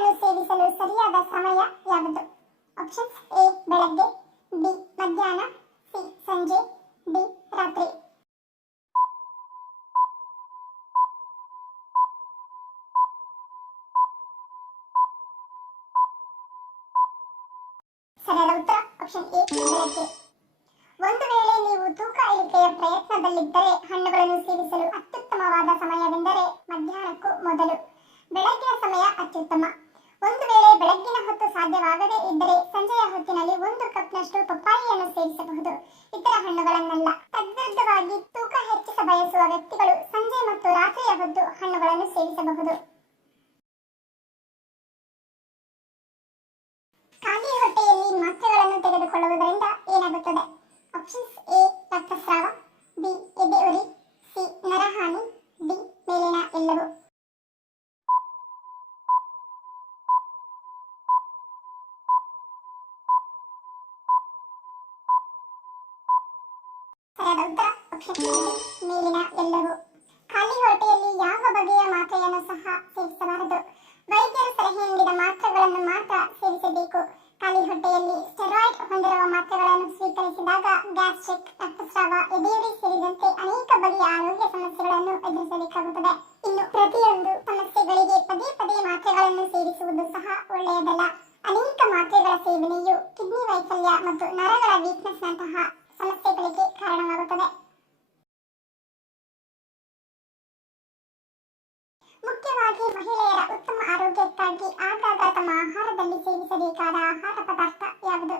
ಹಣ್ಣುಗಳನ್ನು ಸೇವಿಸಲು ಸರಿಯಾದ ಸಮಯ ಯಾವುದು? ಆಪ್ಷನ್ಸ್: ಎ ಬೆಳಗ್ಗೆ, ಬಿ ಮಧ್ಯಾಹ್ನ, ಸಿ ಸಂಜೆ, ಡಿ ರಾತ್ರಿ. ಸರಿಯಾದ ಉತ್ತರ ಆಪ್ಷನ್ ಎ ಬೆಳಗ್ಗೆ. ಒಂದು ವೇಳೆ ನೀವು ತೂಕ ಇಳಿಕೆಯ ಪ್ರಯತ್ನದಲ್ಲಿದ್ದರೆ ಹಣ್ಣುಗಳನ್ನು ಸೇವಿಸಲು ಅತ್ಯುತ್ತಮವಾದ ಸಮಯವೆಂದರೆ ಮಧ್ಯಾಹ್ನಕ್ಕೂ ಮೊದಲು. ಬೆಳಗ್ಗಿನ ಸಮಯ ಅತ್ಯುತ್ತಮ. ಒಂದು ವೇಳೆ ಬೆಳಗ್ಗಿನ ಹೊತ್ತು ಸಾಧ್ಯವಾಗದೇ ಇದ್ದರೆ ಸಂಜೆಯ ಹೊತ್ತಿನಲ್ಲಿ 1 ಕಪ್ನಷ್ಟು ಪಪ್ಪಾಯಿಯನ್ನು ಸೇವಿಸಬಹುದು, ಇತರ ಹಣ್ಣುಗಳನ್ನಲ್ಲ. ತದ್ವಿರುದ್ಧವಾಗಿ ತೂಕ ಹೆಚ್ಚಿಸ ಬಯಸುವ ವ್ಯಕ್ತಿಗಳು ಸಂಜೆ ಮತ್ತು ರಾತ್ರಿಯ ಹೊತ್ತು ಹಣ್ಣುಗಳನ್ನು ಸೇವಿಸಬಹುದು. ಖಾಲಿ ಹೊಟ್ಟೆಯಲ್ಲಿ ಮಾತ್ರೆಗಳನ್ನು ತೆಗೆದುಕೊಳ್ಳುವುದರಿಂದ ಏನಾಗುತ್ತದೆ? ಆಪ್ಷನ್ಸ್: ಎ ರಕ್ತಸ್ರಾವ, ಬಿ ಎದೆ ಉರಿ, ಸಿ ನರಹಾನಿ, ಡಿ ಮೇಲಿನ ಎಲ್ಲವೂ. ಸರಿಯಾದ ಉತ್ತರ ಆಪ್ಷನ್ ಡಿ ಮೇಲಿನ ಎಲ್ಲವೂ. ಖಾಲಿ ಹೊಟ್ಟೆಯಲ್ಲಿ ಯಾವ ಬಗೆಯ ಮಾತ್ರೆಯನ್ನು ಸಹ ಸೇವಿಸಬಾರದು. ವೈದ್ಯರು ಸಲಹೆ ನೀಡಿದ ಮಾತ್ರೆಗಳನ್ನು ಮಾತ್ರ ಸೇವಿಸಬೇಕು. ಖಾಲಿ ಹೊಟ್ಟೆಯಲ್ಲಿ ಸ್ಟೆರಾಯ್ಡ್ ಹೊಂದಿರುವ ಮಾತ್ರೆಗಳನ್ನು ಸ್ವೀಕರಿಸಿದಾಗ ಗ್ಯಾಸ್ಟ್ರಿಕ್, ರಕ್ತಸ್ರಾವ, ಎದೆಯುರಿ ಸೇರಿದಂತೆ ಅನೇಕ ಬಗೆಯ ಆರೋಗ್ಯ ಸಮಸ್ಯೆಗಳನ್ನು ಎದುರಿಸಬೇಕಾಗುತ್ತದೆ. ಇನ್ನು ಪ್ರತಿಯೊಂದು ಸಮಸ್ಯೆಗಳಿಗೆ ಪದೇ ಪದೇ ಮಾತ್ರೆಗಳನ್ನು ಸೇವಿಸುವುದು ಸಹ ಒಳ್ಳೆಯದಲ್ಲ. ಅನೇಕ ಮಾತ್ರೆಗಳ ಸೇವನೆಯು ಕಿಡ್ನಿ ವೈಫಲ್ಯ ಮತ್ತು ನರಗಳ ವೀಕ್ನೆಸ್ನಂತಹ ಸಮಸ್ಯೆಗಳಿಗೆ ಕಾರಣವಾಗುತ್ತದೆ. ಮುಖ್ಯವಾಗಿ ಮಹಿಳೆಯರ ಉತ್ತಮ ಆರೋಗ್ಯಕ್ಕಾಗಿ ಆಗಾಗ ತಮ್ಮ ಆಹಾರದಲ್ಲಿ ಸೇವಿಸಬೇಕಾದ ಆಹಾರ ಪದಾರ್ಥ ಯಾವುದು?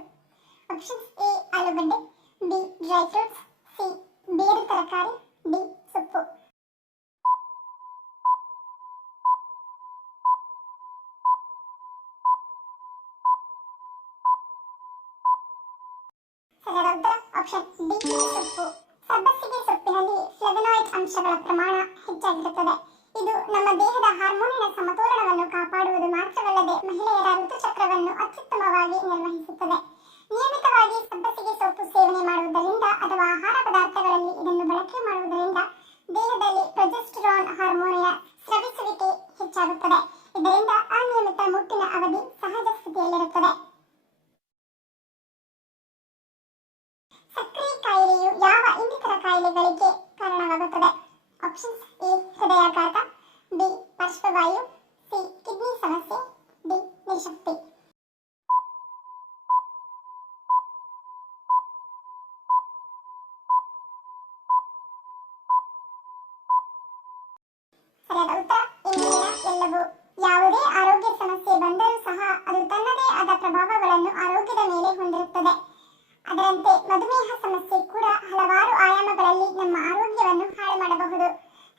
ಆಪ್ಷನ್ಸ್: ಎ ಆಲೂಗಡ್ಡೆ, ಬಿ ಡ್ರೈ ಫ್ರೂಟ್ಸ್, ಸಿ ಬೇರು ತರಕಾರಿ, ಡಿ ಸೊಪ್ಪು. ಸರಿಯಾದ ಉತ್ತರ ಆಪ್ಷನ್ ಡಿ ಸೊಪ್ಪು. ಸಬ್ಬಸಿಗೆ ಸೊಪ್ಪಿನಲ್ಲಿ ಫ್ಲೇವನಾಯ್ಡ್ ಅಂಶಗಳ ಪ್ರಮಾಣ ಹೆಚ್ಚಾಗಿರುತ್ತದೆ. ಇದು ನಮ್ಮ ದೇಹದ ಹಾರ್ಮೋನಿನ ಸಮತೋಲನವನ್ನು ಕಾಪಾಡುವುದು ಮಾತ್ರವಲ್ಲದೆ ಮಹಿಳೆಯರ ಋತುಚಕ್ರವನ್ನು ಅತ್ಯುತ್ತಮವಾಗಿ ನಿರ್ವಹಿಸುತ್ತದೆ. ನಿಯಮಿತವಾಗಿ ಸಬ್ಬಸಿಗೆ ಸೊಪ್ಪು ಸೇವನೆ ಮಾಡುವುದರಿಂದ ಅಥವಾ ಆಹಾರ ಪದಾರ್ಥಗಳಲ್ಲಿ ಇದನ್ನು ಬಳಕೆ ಮಾಡುವುದರಿಂದ ದೇಹದಲ್ಲಿ ಪ್ರೊಜೆಸ್ಟರಾನ್ ಹಾರ್ಮೋನಿನ ಸ್ರವಿಸುವಿಕೆ ಹೆಚ್ಚಾಗುತ್ತದೆ. ಇದರಿಂದ ಅನಿಯಮಿತ ಮುಟ್ಟಿನ ಅವಧಿ ಸಹಜ ಸ್ಥಿತಿಯಲ್ಲಿರುತ್ತದೆ. ಸಕ್ಕರೆ ಕಾಯಿಲೆಯು ಯಾವ ಇನ್ನಿತರ ಕಾಯಿಲೆಗಳಿಗೆ ಕಾರಣವಾಗುತ್ತದೆ? ಆಪ್ಷನ್ಸ್: ಎ ಹೃದಯಾಘಾತ, ಬಿ ಪಾರ್ಶ್ವವಾಯು, ಸಿ ಕಿಡ್ನಿ ಸಮಸ್ಯೆ, ಡಿ ನಿಶಕ್ತಿ. ಸರಿಯಾದ ಉತ್ತರ ಇಂದಿನ ಎಲ್ಲವೂ. ಯಾವುದೇ ಆರೋಗ್ಯ ಸಮಸ್ಯೆ ಬಂದರೂ ಸಹ ಅದು ತನ್ನದೇ ಆದ ಪ್ರಭಾವಗಳನ್ನು ಆರೋಗ್ಯದ ಮೇಲೆ ಹೊಂದಿರುತ್ತದೆ. ಅದರಂತೆ ಮಧುಮೇಹ ಸಮಸ್ಯೆ ಕೂಡ ಹಲವಾರು ಆಯಾಮಗಳಲ್ಲಿ ನಮ್ಮ ಆರೋಗ್ಯವನ್ನು ಹಾಳು ಮಾಡಬಹುದು.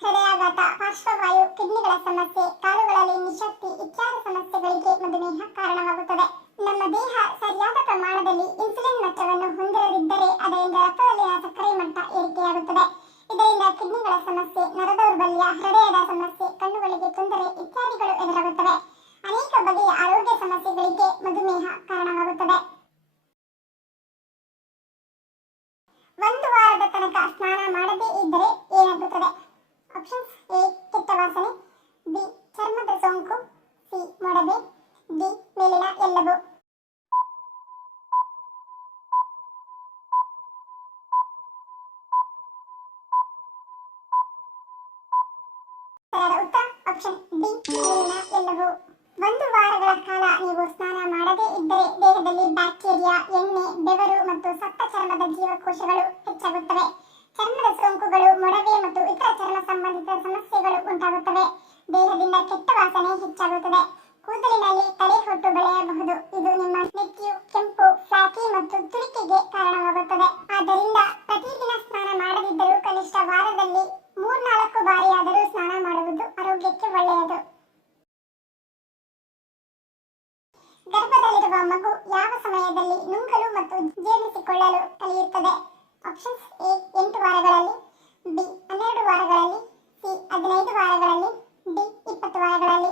ಹೃದಯಾಘಾತ, ಪಾರ್ಶ್ವವಾಯು, ಕಿಡ್ನಿಗಳ ಸಮಸ್ಯೆ, ಕಾಲುಗಳಲ್ಲಿ ನಿಶಕ್ತಿ ಇತ್ಯಾದಿ ಸಮಸ್ಯೆಗಳಿಗೆ ಮಧುಮೇಹ ಕಾರಣವಾಗುತ್ತದೆ. ನಮ್ಮ ದೇಹ ಸರಿಯಾದ ಪ್ರಮಾಣದಲ್ಲಿ ಇನ್ಸುಲಿನ್ ಮಟ್ಟವನ್ನು ಹೊಂದಿರದಿದ್ದರೆ ಅದರಿಂದ ರಕ್ತದಲ್ಲಿನ ಸಕ್ಕರೆ ಮಟ್ಟ ಏರಿಕೆಯಾಗುತ್ತದೆ. ಇದರಿಂದ ಕಿಡ್ನಿಗಳ ಸಮಸ್ಯೆ, ನರದೌರ್ಬಲ್ಯ, ಹೃದಯದ ಸಮಸ್ಯೆ, ಕಣ್ಣುಗಳಿಗೆ ತೊಂದರೆ ಇತ್ಯಾದಿಗಳು ಎದುರಾಗುತ್ತವೆ. ಅನೇಕ ಬಗೆಯ ಆರೋಗ್ಯ ಸಮಸ್ಯೆಗಳಿಗೆ ಮಧುಮೇಹ ಕಾರಣವಾಗುತ್ತದೆ. ಒಂದು ವಾರದ ತನಕ ಸ್ನಾನ ಮಾಡದೇ ಇದ್ದರೆ ಏನಾಗುತ್ತದೆ? ಆಪ್ಷನ್ಸ್: ಎ ಕೆಟ್ಟ ವಾಸನೆ, ಬಿ ಚರ್ಮದ ಸೋಂಕು, ಸಿ ಮೊಡವೆ, ಡಿ ಮೇಲಿನ ಎಲ್ಲವೂ. ಸರಿಯಾದ ಉತ್ತರ ಆಪ್ಷನ್ ಡಿ ಮೇಲಿನ ಎಲ್ಲವೂ. ಒಂದು ವಾರಗಳ ಕಾಲ ನೀವು ಸ್ನಾನ ಮಾಡದೇ ಇದ್ದರೆ ದೇಹದಲ್ಲಿ ಬ್ಯಾಕ್ಟೀರಿಯಾ, ಎಣ್ಣೆ, ಬೆವರು ಮತ್ತು ಸತ್ತ ಚರ್ಮದ ಜೀವಕೋಶಗಳು ಹೆಚ್ಚಾಗುತ್ತವೆ. ಚರ್ಮದ ಸೋಂಕುಗಳು, ಮೊಡವೆ ಮತ್ತು ಇತರ ಚರ್ಮ ಸಂಬಂಧಿತ ಸಮಸ್ಯೆಗಳು ಉಂಟಾಗುತ್ತವೆ. ದೇಹದಿಂದ ಕೆಟ್ಟ ವಾಸನೆ ಹೆಚ್ಚಾಗುತ್ತದೆ. ಕೂದಲಿನಲ್ಲಿ ತಲೆಹೊಟ್ಟು ಬೆಳೆಯಬಹುದು. ಇದು ನಿಮ್ಮ ನೆಕ್ಯು, ಕೆಂಪು, ಫ್ಲಾಕಿ ಮತ್ತು ತುರಿಕೆಗೆ ಕಾರಣವಾಗುತ್ತದೆ. ಆದ್ದರಿಂದ ಪ್ರತಿದಿನ ಸ್ನಾನ ಮಾಡದಿದ್ದರೂ ಕನಿಷ್ಠ ವಾರದಲ್ಲಿ 3-4 ಬಾರಿಯಾದರೂ ಸ್ನಾನ ಮಾಡುವುದು ಆರೋಗ್ಯಕ್ಕೆ ಒಳ್ಳೆಯದು. ಗರ್ಭದಲ್ಲಿರುವ ಮಗು ಯಾವ ಸಮಯದಲ್ಲಿ ನುಂಗಲು ಮತ್ತು ಜೀರ್ಣಿಸಿಕೊಳ್ಳಲು ಕಲಿಯುತ್ತದೆ? ಆಪ್ಷನ್ಸ್: ಎ 8 ವಾರಗಳಲ್ಲಿ, ಬಿ 12 ವಾರಗಳಲ್ಲಿ, ಸಿ 15 ವಾರಗಳಲ್ಲಿ, ಡಿ 20 ವಾರಗಳಲ್ಲಿ.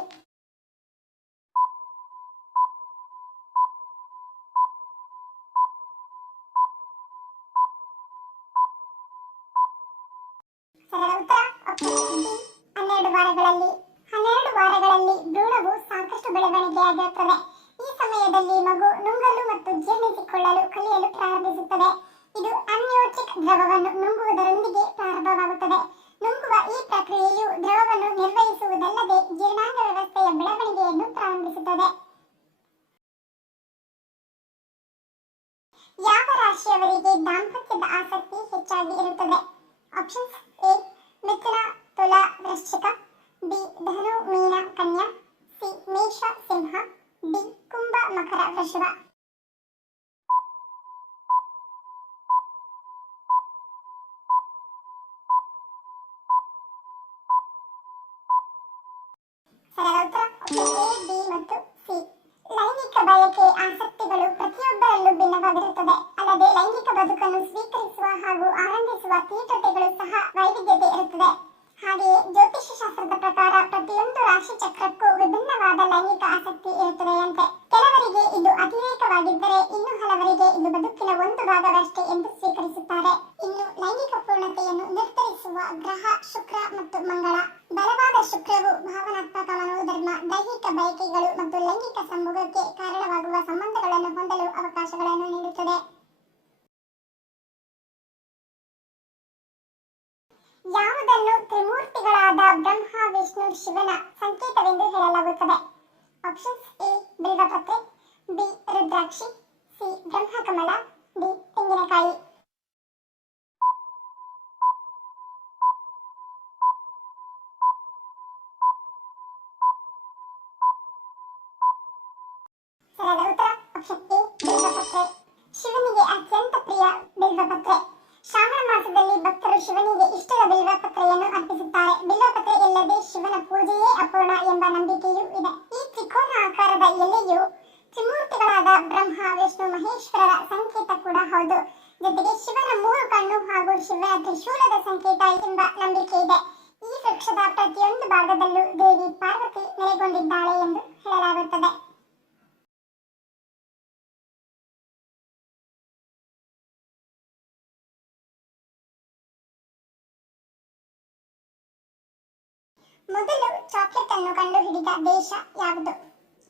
ಸರಿಯಾದ ಉತ್ತರ ಆಪ್ಷನ್ ಡಿ 12 ವಾರಗಳಲ್ಲಿ. 12 ವಾರಗಳ ವಾರಗಳಲ್ಲಿ ಭ್ರೂಣವು ಸಾಕಷ್ಟು ಬೆಳವಣಿಗೆಯಾಗಿರುತ್ತದೆ. ಈ ಸಮಯದಲ್ಲಿ ಮಗು ನುಂಗಲು ಮತ್ತು ಜೀರ್ಣಿಸಿಕೊಳ್ಳಲು ಕಲಿಯಲು ಪ್ರಾರಂಭಿಸುತ್ತದೆ. ಇದು ಅಮ್ನಿಯೋಟಿಕ್ ದ್ರವವನ್ನು ನುಂಗುವುದರೊಂದಿಗೆ ಪ್ರಾರಂಭವಾಗುತ್ತದೆ. ನುಂಗುವ ಈ ಪ್ರಕ್ರಿಯೆಯು ದ್ರವವನ್ನು ನಿರ್ವಹಿಸುವುದಲ್ಲದೆ ಜೀರ್ಣಾಂಗ ವ್ಯವಸ್ಥೆಯ ಬೆಳವಣಿಗೆಯನ್ನು ಪ್ರಾರಂಭಿಸುತ್ತದೆ. ಯಾವ ರಾಶಿಯವರಿಗೆ ದಾಂಪತ್ಯದ ಆಸಕ್ತಿ ಹೆಚ್ಚಾಗಿ ಇರುತ್ತದೆ? ಆಪ್ಷನ್ಸ್: ಎ ಮಿಥುನ, ತುಲಾ, ವೃಶ್ಚಿಕ, ಬಿ ಧನು, ಮೀನ, ಕನ್ಯಾ, ಸಿ ಮೇಷ, ಸಿಂಹ, ಡಿ ಕುಂಭ, ಮಕರ, ವೃಷಭ. ಸರಿಯಾದ ಉತ್ತರ ಆಪ್ಷನ್ ಎ, ಬಿ ಮತ್ತು ಸಿ. ಲೈಂಗಿಕ ಬಯಕೆ, ಆಸಕ್ತಿಗಳು ಪ್ರತಿಯೊಬ್ಬರಲ್ಲೂ ಭಿನ್ನವಾಗಿರುತ್ತದೆ. ಅಲ್ಲದೆ ಲೈಂಗಿಕ ಬದುಕನ್ನು ಸ್ವೀಕರಿಸುವ ಹಾಗೂ ಆನಂದಿಸುವ ತೀವ್ರತೆಗಳು ಸಹ ವೈವಿಧ್ಯತೆ ಇರುತ್ತದೆ. ಹಾಗೆಯೇ ಜ್ಯೋತಿಷ್ಯ ಶಾಸ್ತ್ರದ ಪ್ರಕಾರ ಪ್ರತಿಯೊಂದು ರಾಶಿ ಚಕ್ರಕ್ಕೂ ವಿಭಿನ್ನವಾದ ಲೈಂಗಿಕ ಆಸಕ್ತಿ ಇರುತ್ತದೆಯಂತೆ. ಕೆಲವರಿಗೆ ಇದು ಅತಿರೇಕವಾಗಿದ್ದರೆ ಇನ್ನು ಹಲವರಿಗೆ ಇದು ಬದುಕಿನ ಒಂದು ಭಾಗವಷ್ಟೇ ಎಂದು ಸ್ವೀಕರಿಸುತ್ತಾರೆ. ಇನ್ನು ಲೈಂಗಿಕ ಪೂರ್ಣತೆಯನ್ನು ನಿರ್ಧರಿಸುವ ಗ್ರಹ ಶುಕ್ರ ಮತ್ತು ಮಂಗಳ. ಬಲವಾದ ಶುಕ್ರವು ಭಾವನಾತ್ಮಕ ಮನೋಧರ್ಮ, ದೈಹಿಕ ಬಯಕೆಗಳು ಮತ್ತು ಲೈಂಗಿಕ ಸಂಭೋಗಕ್ಕೆ ಕಾರಣವಾಗುವ ಸಂಬಂಧಗಳನ್ನು ಹೊಂದಲು ಅವಕಾಶಗಳನ್ನು ನೀಡುತ್ತದೆ. ಯಾವುದನ್ನು ತ್ರಿಮೂರ್ತಿಗಳಾದ ಬ್ರಹ್ಮ, ವಿಷ್ಣು, ಶಿವನ ಸಂಕೇತವೆಂದು ಹೇಳಲಾಗುತ್ತದೆ? Options: A ಬಿಲ್ವಪತ್ರೆ, B Rudrakshi, C Brahmakamal, D ತೆಂಗಿನಕಾಯಿ. ಸರಿಯಾದ ಉತ್ತರ ಆಪ್ಷನ್ ಎ ಬಿಲ್ವಪತ್ರೆ. ಶಿವನಿಗೆ ಅತ್ಯಂತ ಪ್ರಿಯ ಬಿಲ್ವಪತ್ರೆ. ಶ್ರಾವಣ ಮಾಸದಲ್ಲಿ ಭಕ್ತರು ಶಿವನಿಗೆ ಇಷ್ಟದ ಬಿಲ್ವಪತ್ರೆಯನ್ನು ಅರ್ಪಿಸುತ್ತಾರೆ. ಬಿಲ್ವಪತ್ರೆ ಇಲ್ಲದೆ ಶಿವನ ಪೂಜೆಯೇ ಅಪೂರ್ಣ ಎಂಬ ನಂಬಿಕೆಯೂ ಇದೆ. ಈ ತ್ರಿಕೋನ ಆಕಾರದ ಎಲೆಯು ತ್ರಿಮೂರ್ತಿಗಳಾದ ಬ್ರಹ್ಮ, ವಿಷ್ಣು, ಮಹೇಶ್ವರರ ಸಂಕೇತ ಕೂಡ ಹೌದು. ಜೊತೆಗೆ ಶಿವನ 3 ಕಣ್ಣು ಹಾಗೂ ಶಿವನ ತ್ರಿಶೂಲದ ಸಂಕೇತ ಎಂಬ ನಂಬಿಕೆ ಇದೆ. ಈ ವೃಕ್ಷದ ಪ್ರತಿಯೊಂದು ಭಾಗದಲ್ಲೂ ದೇವಿ ಪಾರ್ವತಿ ನೆಲೆಗೊಂಡಿದ್ದಾಳೆ ಎಂದು ಹೇಳಲಾಗುತ್ತದೆ. ಮೊದಲು ಚಾಕ್ಲೇಟ್ ಅನ್ನು ಕಂಡುಹಿಡಿದ ದೇಶ ಯಾವುದು?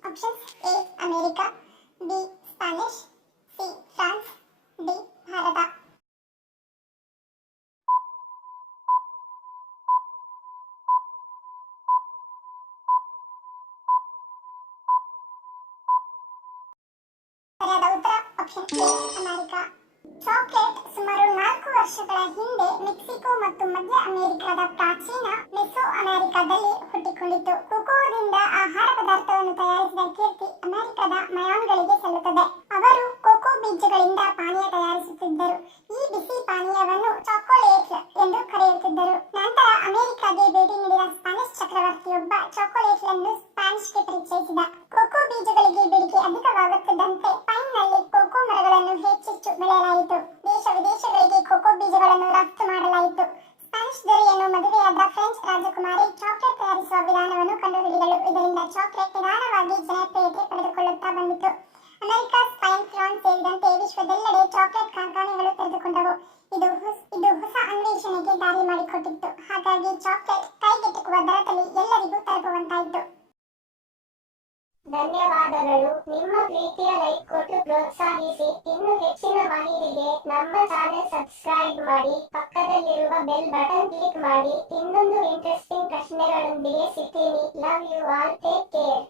Options: A America, B Spanish, C France, D Bharat. ಸರಿಯಾದ ಉತ್ತರ ಆಪ್ಷನ್ ಎ ಅಮೆರಿಕ. ಚಾಕ್ಲೇಟ್ ಸುಮಾರು 4 ವರ್ಷಗಳ ಹಿಂದೆ ಮೆಕ್ಸಿಕೋ ಮತ್ತು ಮಧ್ಯ ಅಮೆರಿಕದ ಪ್ರಾಚೀನ ಮೆಸೋ ಅಮೆರಿಕದಲ್ಲಿ ಹುಟ್ಟಿಕೊಂಡಿತು. ಕೊಕೊದಿಂದ ಆಹಾರ ಪದಾರ್ಥವನ್ನು ತಯಾರಿಸಿದ ಕೀರ್ತಿ ಅಮೆರಿಕದ ಮಯಾನ್ಗಳಿಗೆ ಸಲ್ಲುತ್ತದೆ. ಅವರು ಕೊಕೊ ಬೀಜಗಳಿಂದ ಪಾನೀಯ ತಯಾರಿಸುತ್ತಿದ್ದರು. ಈ ಬಿಸಿ ಪಾನೀಯವನ್ನು ಚಾಕೊಲೇಟ್ ಎಂದು ಕರೆಯುತ್ತಿದ್ದರು. ನಂತರ ಅಮೆರಿಕಗೆ ಭೇಟಿ ನೀಡಿದ ಸ್ಪ್ಯಾನಿಷ್ ಚಕ್ರವರ್ತಿಯೊಬ್ಬ ಚಾಕೊಲೇಟ್ ಅನ್ನು ಸ್ಪ್ಯಾನಿಷ್ಗೆ ಪರಿಚಯಿಸಿದ. ಕೊಕೊ ಬೀಜಗಳಿಗೆ ಬೇಡಿಕೆ ಅಧಿಕವಾಗುತ್ತಿದ್ದಂತೆ ಸ್ಪೈನ್ನಲ್ಲಿ ಕೊಕೊ ಮರಗಳನ್ನು ಹೆಚ್ಚೆಚ್ಚು ಬೆಳೆಯಲಾಯಿತು. ದೇಶ ವಿದೇಶಗಳಿಗೆ ಕೊಕೊ ಬೀಜಗಳನ್ನು ರಫ್ತು ಮಾಡಲಾಯಿತು. ಸ್ಪ್ಯಾನಿಷ್ ದೊರೆಯನ್ನು ಮದುವೆಯಾದ ಫ್ರೆಂಚ್ ರಾಜಕುಮಾರಿ ಚಾಕ್ಲೇಟ್ ತಯಾರಿಸುವ ವಿಧಾನವನ್ನು ಕಂಡುಹಿಡಿದಳು. ಇದರಿಂದ ಚಾಕ್ಲೇಟ್ ನಿಧಾನವಾಗಿ ಜನಪ್ರಿಯತೆ ಪಡೆದುಕೊಳ್ಳುತ್ತಾ ಬಂದಿತು. ಅಮೆರಿಕ, ಸ್ಪೈನ್, ಫ್ರಾನ್ಸ್ ಸೇರಿದಂತೆ ವಿಶ್ವದೆಲ್ಲೆಡೆ ಚಾಕ್ಲೇಟ್ ಕಾರ್ಖಾನೆಗಳು ತೆರೆದುಕೊಂಡವು. ಇದು ಹೊಸ ಅನ್ವೇಷಣೆಗೆ ದಾರಿ ಮಾಡಿಕೊಟ್ಟಿತ್ತು. ಹಾಗಾಗಿ ಚಾಕ್ಲೇಟ್ ಕೈಗೆಟುಕುವ ದರದಲ್ಲಿ ಎಲ್ಲರಿಗೂ ತಲುಪುವಂತಾಯಿತು. ಧನ್ಯವಾದಗಳು. ನಿಮ್ಮ ಪ್ರೀತಿಯ ಲೈಕ್ ಕೊಟ್ಟು ಪ್ರೋತ್ಸಾಹಿಸಿ. ಇನ್ನು ಹೆಚ್ಚಿನ ಮಾಹಿತಿಗೆ ನಮ್ಮ ಚಾನೆಲ್ ಸಬ್ಸ್ಕ್ರೈಬ್ ಮಾಡಿ, ಪಕ್ಕದಲ್ಲಿರುವ ಬೆಲ್ ಬಟನ್ ಕ್ಲಿಕ್ ಮಾಡಿ. ಇನ್ನೊಂದು ಇಂಟ್ರೆಸ್ಟಿಂಗ್ ಪ್ರಶ್ನೆಗಳೊಂದಿಗೆ ಸಿಗ್ತೀನಿ. Love you all. Take care.